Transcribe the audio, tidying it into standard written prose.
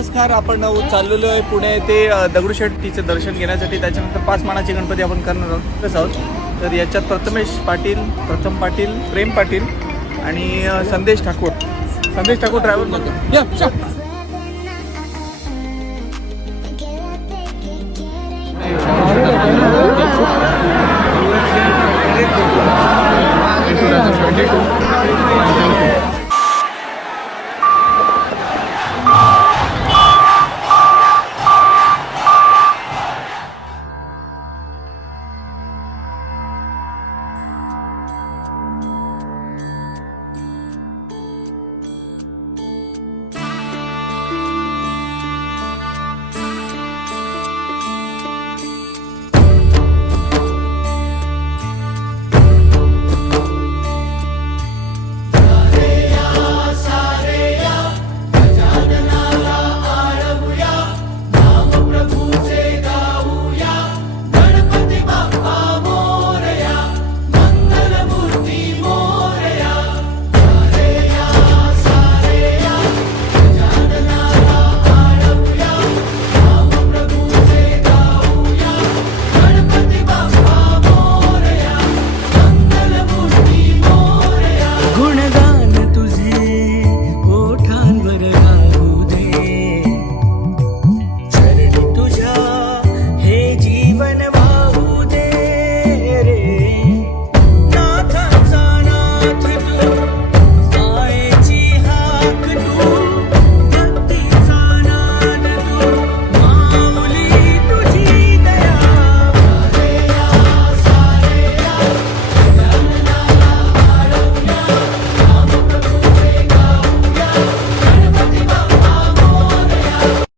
नमस्कार. आपण चाललेलो आहे पुणे ते दगडूशेठीचे दर्शन घेण्यासाठी. त्याच्यानंतर 5 मानाचे गणपती आपण करणार आहोत. तर याच्यात प्रथम पाटील, प्रेम पाटील आणि संदेश ठाकूर ड्रायव्हर.